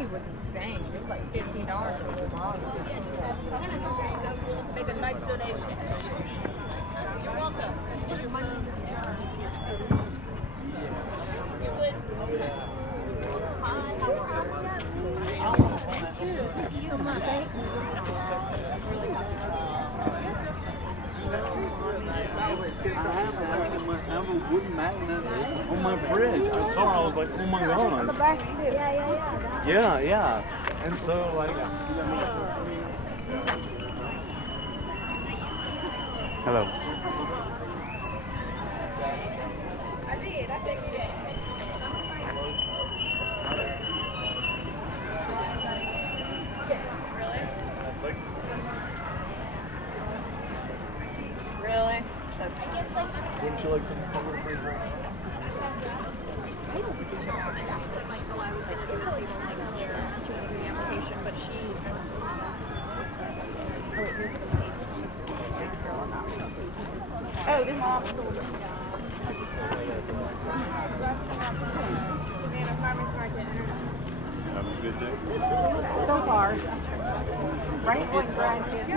money was insane. It was like $15 for the bottle. Make a nice donation. You're welcome. Is your money in the It's good? Okay. Hi, how are you? Thank you so much. I have a wooden magnet on my fridge. I saw it, I was like, oh my god. Yeah. And so, like, hello. Really? wouldn't you like some free drink? I don't think we should have it. She said, like, oh, I was going to do a table like here. She was doing the application, but she... Oh, this mom sold it. Savannah Farmers Market. Have a good day. So far. Franklin grandkids.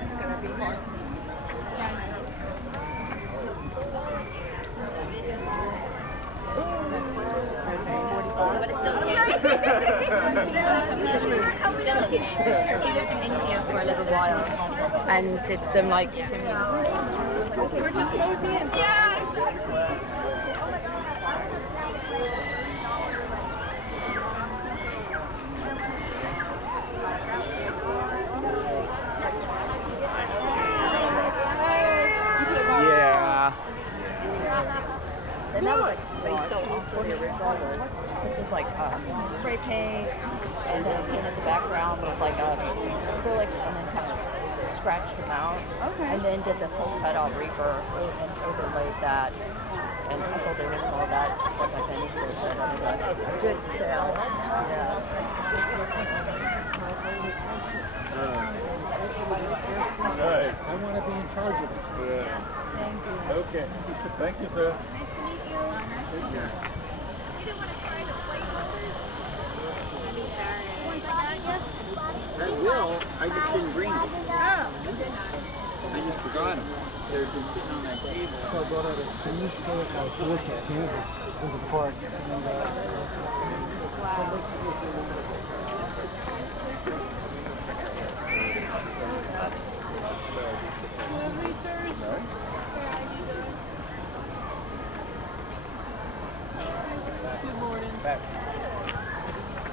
It's going to be hard. But it's still candy. Still candy. She lived in India for a little while and did some like. We're just cozy in. Yeah. And that was like they sell for here regardless. This is like spray paint, and then I painted the background with like some acrylics, and then kind of scratched them out. Okay. And then did this whole cutout reaper and overlaid that. And I sold the original of that once I finished it. So that was a good sale. Yeah. Right. I want to be in charge of it. Thank you. Okay. Thank you, sir. Nice to meet you. Take care. You didn't want to try the plate holders? That'd be Saturday. You want that yet? I will. I just didn't bring them. Oh. I just forgot them. They're just sitting on that table. So I brought out a newspaper to look at campus in the park. Good morning.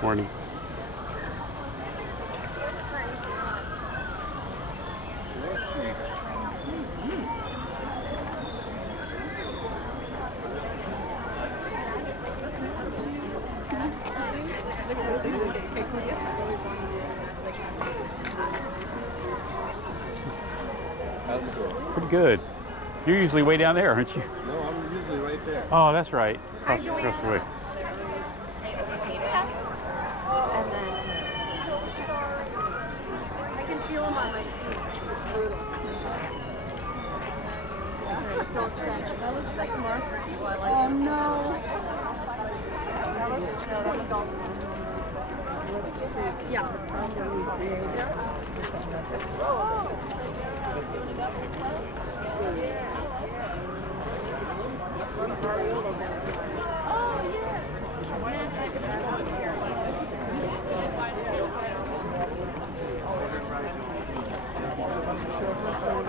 Morning. How's it going? Pretty good. You're usually way down there, aren't you? No, I'm usually right there. Oh, that's right. Across the way. And then I can feel them on my feet. It's brutal. Just don't scratch. That looks like Mark. Oh no. Yeah.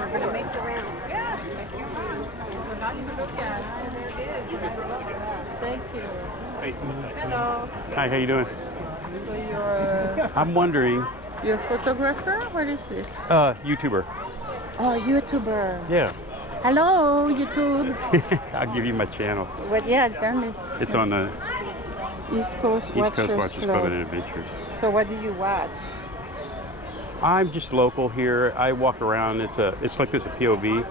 We're gonna make the round. Yeah. Thank you. Hello. Hi, how you doing? So you're I'm wondering, you're a photographer? What is this? YouTuber. Oh, YouTuber. Yeah. Hello, YouTube. I'll give you my channel. What? Yeah, tell me. It's on the East Coast East Coast Watchers Watchers Club. Club and Adventures. So what do you watch? I'm just local here. I walk around. It's like this a POV,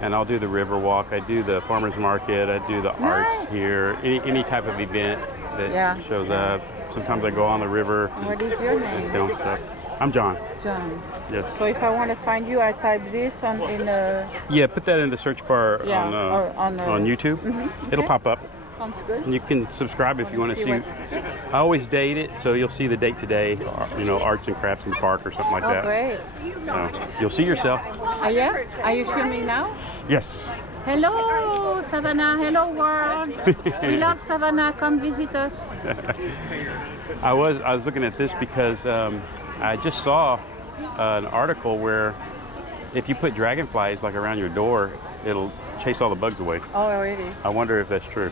and I'll do the river walk. I do the farmers market. I do the arts here. Any type of event that shows up. Sometimes I go on the river. What is your name? And film stuff. I'm John. John. Yes. So if I want to find you, I type this Yeah, put that in the search bar on YouTube. It'll pop up. Sounds good. And you can subscribe if you want to see. I always date it, so you'll see the date today. You know, arts and crafts in the park or something like that. Oh, great. So you'll see yourself. Yeah? Are you filming now? Yes. Hello, Savannah. Hello, world. We love Savannah. Come visit us. I was looking at this because I just saw an article where if you put dragonflies like around your door, it'll chase all the bugs away. Oh, really? I wonder if that's true.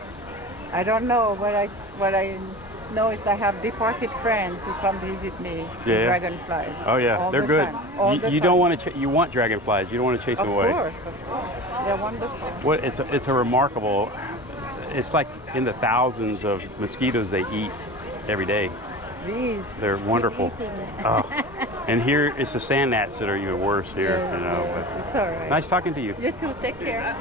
I don't know, but what I know is I have departed friends who come visit me. Yeah. Dragonflies. Oh yeah, they're good. You don't want to. You want dragonflies. You don't want to chase them away. Of course. They're wonderful. What? It's a remarkable. It's like in the thousands of mosquitoes they eat every day. These. They're wonderful. Oh. And here it's the sand gnats that are even worse here. Yeah, you know. yeah. But It's all right. nice talking to you. You too. Take care.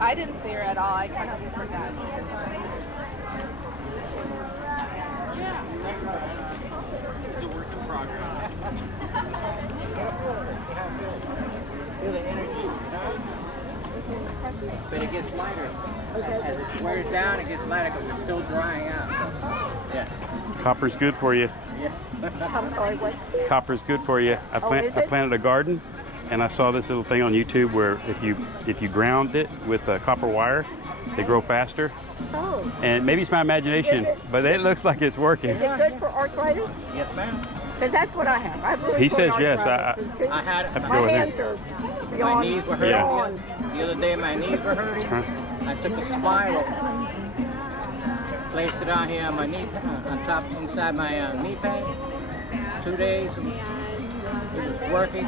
I didn't see her at all. I kind of forgot. It's a work in progress. Feel the energy. But it gets lighter. As it wears down, it gets lighter because it's still drying out. Yeah. Copper's good for you. Yeah. I'm sorry, what? Copper's good for you. I planted a garden, and I saw this little thing on YouTube where if you ground it with copper wire, they grow faster. Oh. And maybe it's my imagination, but it looks like it's working. Is it good for arthritis? Yes, ma'am. Because that's what I have. I have really He good says yes. arthritis. I had have to My go with him. hands are my beyond. knees were hurting. Yeah. The other day, my knees were hurting. I took a spiral, placed it on here on my knee, on top, inside my knee pad. 2 days, and it was working.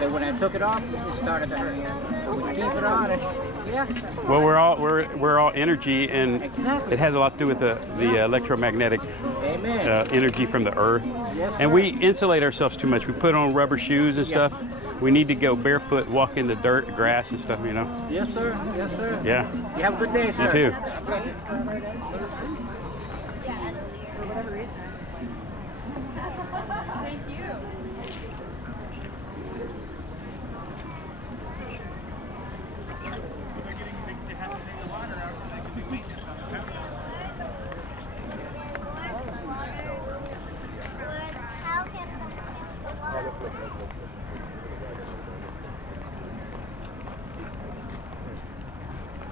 Then when I took it off, it started to hurt. So we keep it on, and yeah. Well, we're all energy, and Exactly. it has a lot to do with the electromagnetic Amen. energy from the earth. Yes, And sir. we insulate ourselves too much. We put on rubber shoes and Yeah. stuff. We need to go barefoot, walk in the dirt, grass and stuff, you know? Yes, sir. Yes, sir. Yeah, You have a good day, sir. you too.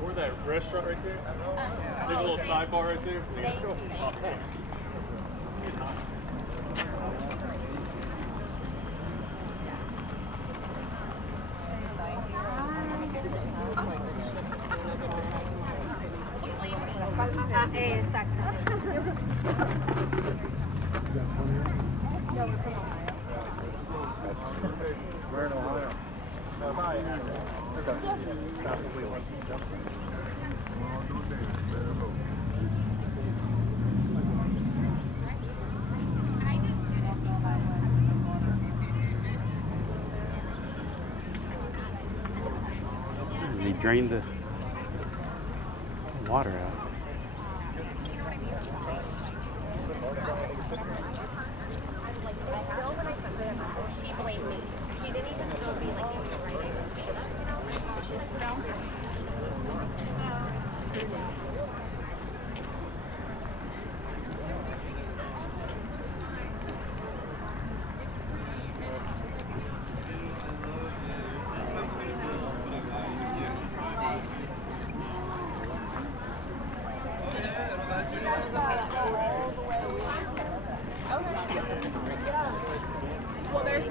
Or that restaurant right there. There's a little sidebar right there. We're in Ohio. They drained the water out. She blamed me. She didn't even tell me like it was right.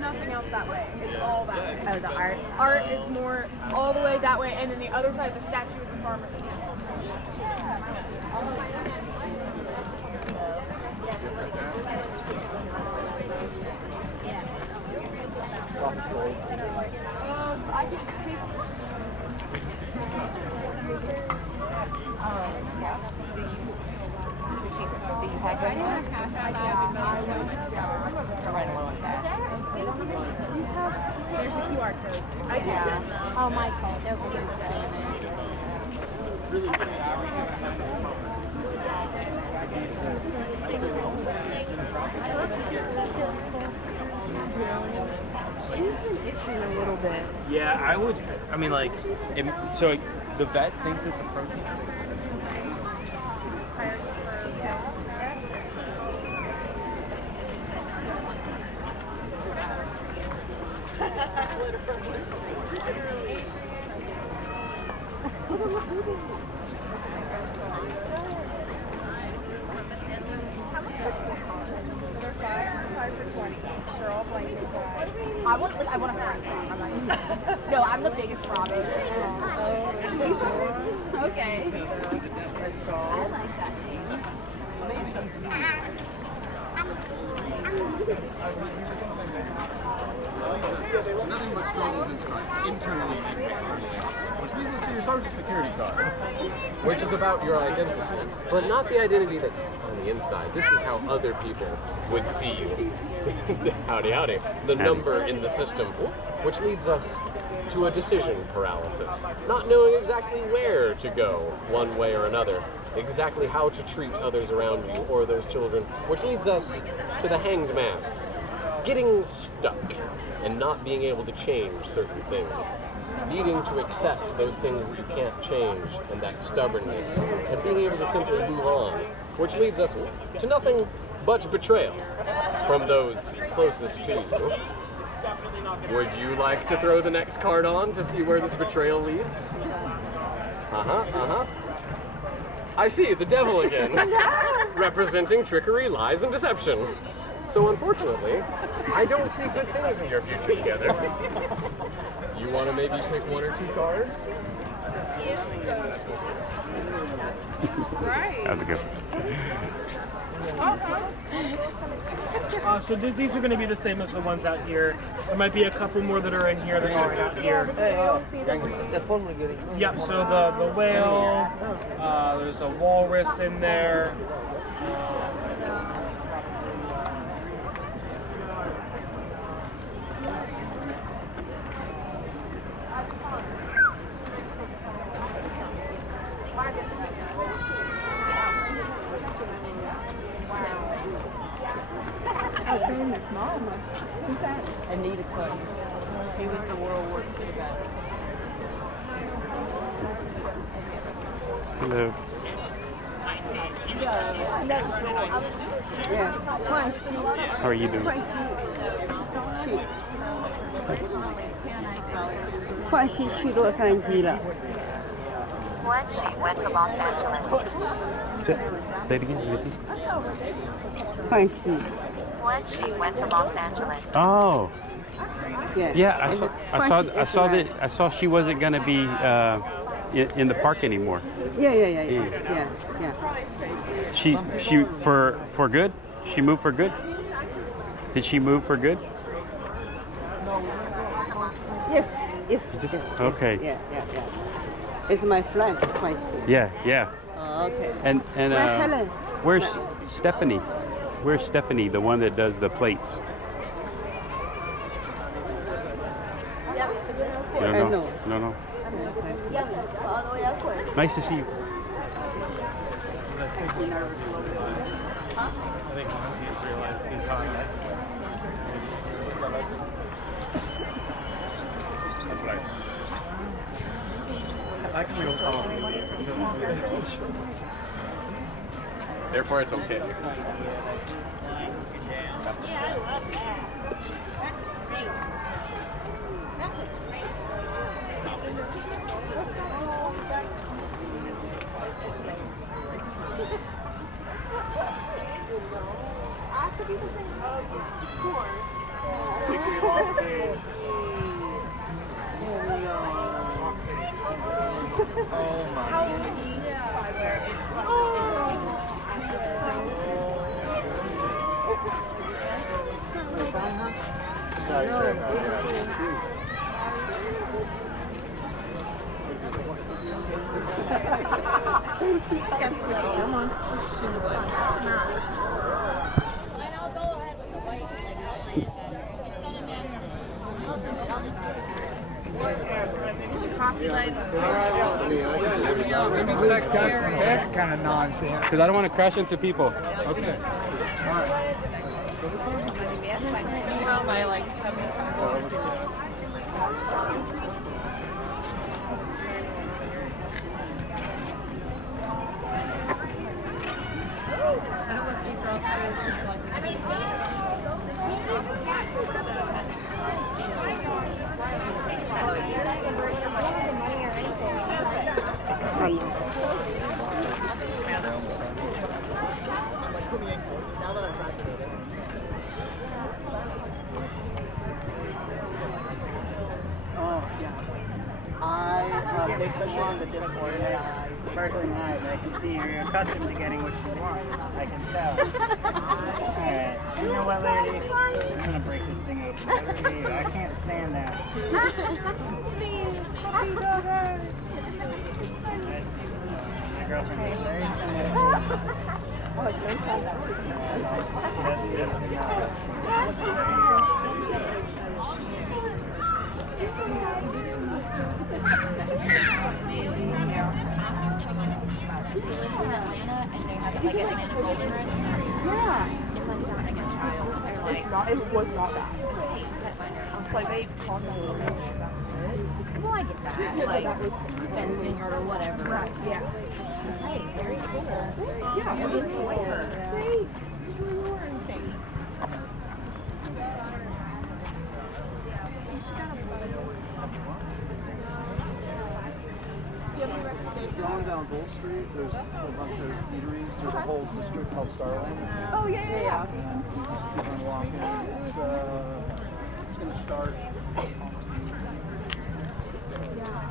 nothing else that way. It's all that way. Oh, the art. Art is more all the way that way, and then the other side of the statue is the farmer's market. I can take. Do you have any? I'm running low on cash. There's the QR code. I can. Oh, Michael, they'll see She's been itching a little bit. Yeah, I mean, like, so the vet thinks it's a protein. I want a first one. No, I'm the biggest Bravo. Okay. I like that name. Nothing but struggles and strife, internally and externally. Which leads us to your social security card, which is about your identity, but not the identity that's on the inside. This is how other people would see you. Howdy, howdy. The number in the system, which leads us to a decision paralysis. Not knowing exactly where to go, one way or another. Exactly how to treat others around you or those children, which leads us to the hanged man. Getting stuck and not being able to change certain things. Needing to accept those things that you can't change and that stubbornness, and being able to simply move on, which leads us to nothing but betrayal from those closest to you. Would you like to throw the next card on to see where this betrayal leads? I see, the devil again, representing trickery, lies, and deception. So unfortunately, I don't see good things in your future together. You want to maybe pick one or two cards? Right. That's a good So these are going to be the same as the ones out here. There might be a couple more that are in here that aren't out here. Yep, so the whale, there's a walrus in there. Anita Cuddy. She was the World War II vet. Hello. Yeah. How are you doing? 冠希去洛杉矶了。 When she went to Los Angeles. Say it again. Repeat. 冠希。 When she went to Los Angeles. Oh. Yeah. Yeah, I saw she wasn't going to be in the park anymore. Yeah. She for good? She moved for good? Did she move for good? Yes. Okay. Yeah. It's my friend, Forsyth. Yeah. Oh, okay. And Helen. where's Stephanie? Where's Stephanie, the one that does the plates? You don't know? No. Nice to see you. I think Olympians realize he's hot. That's right. I can go follow. Therefore, it's okay. Come on. Coffee light. Kind of nonsense. Because I don't want to crash into people. Okay. All right. Well, by like 7. I don't know if these girls They sent you on the Discord. Yeah, it's sparkling eyes. I can see you're accustomed to getting what you want. I can tell. Alright, you know what, lady? I'm gonna break this thing open. Good for you. I can't stand that. Please, puppy dogger. My girlfriend is very sensitive. Oh, it's no sound that Yeah. It's like adopting a child. They're like, it was not that. I hate pet finder. Like they called me. Well, I get that. Like, fenced in yard or whatever. Right, yeah. Hey, very cool. Yeah, You enjoy her. Thanks. Thanks. Going down Bull Street, there's a bunch of eateries. There's a whole district called Starland. Oh, yeah. And you just keep on walking. It's going to start. Yeah.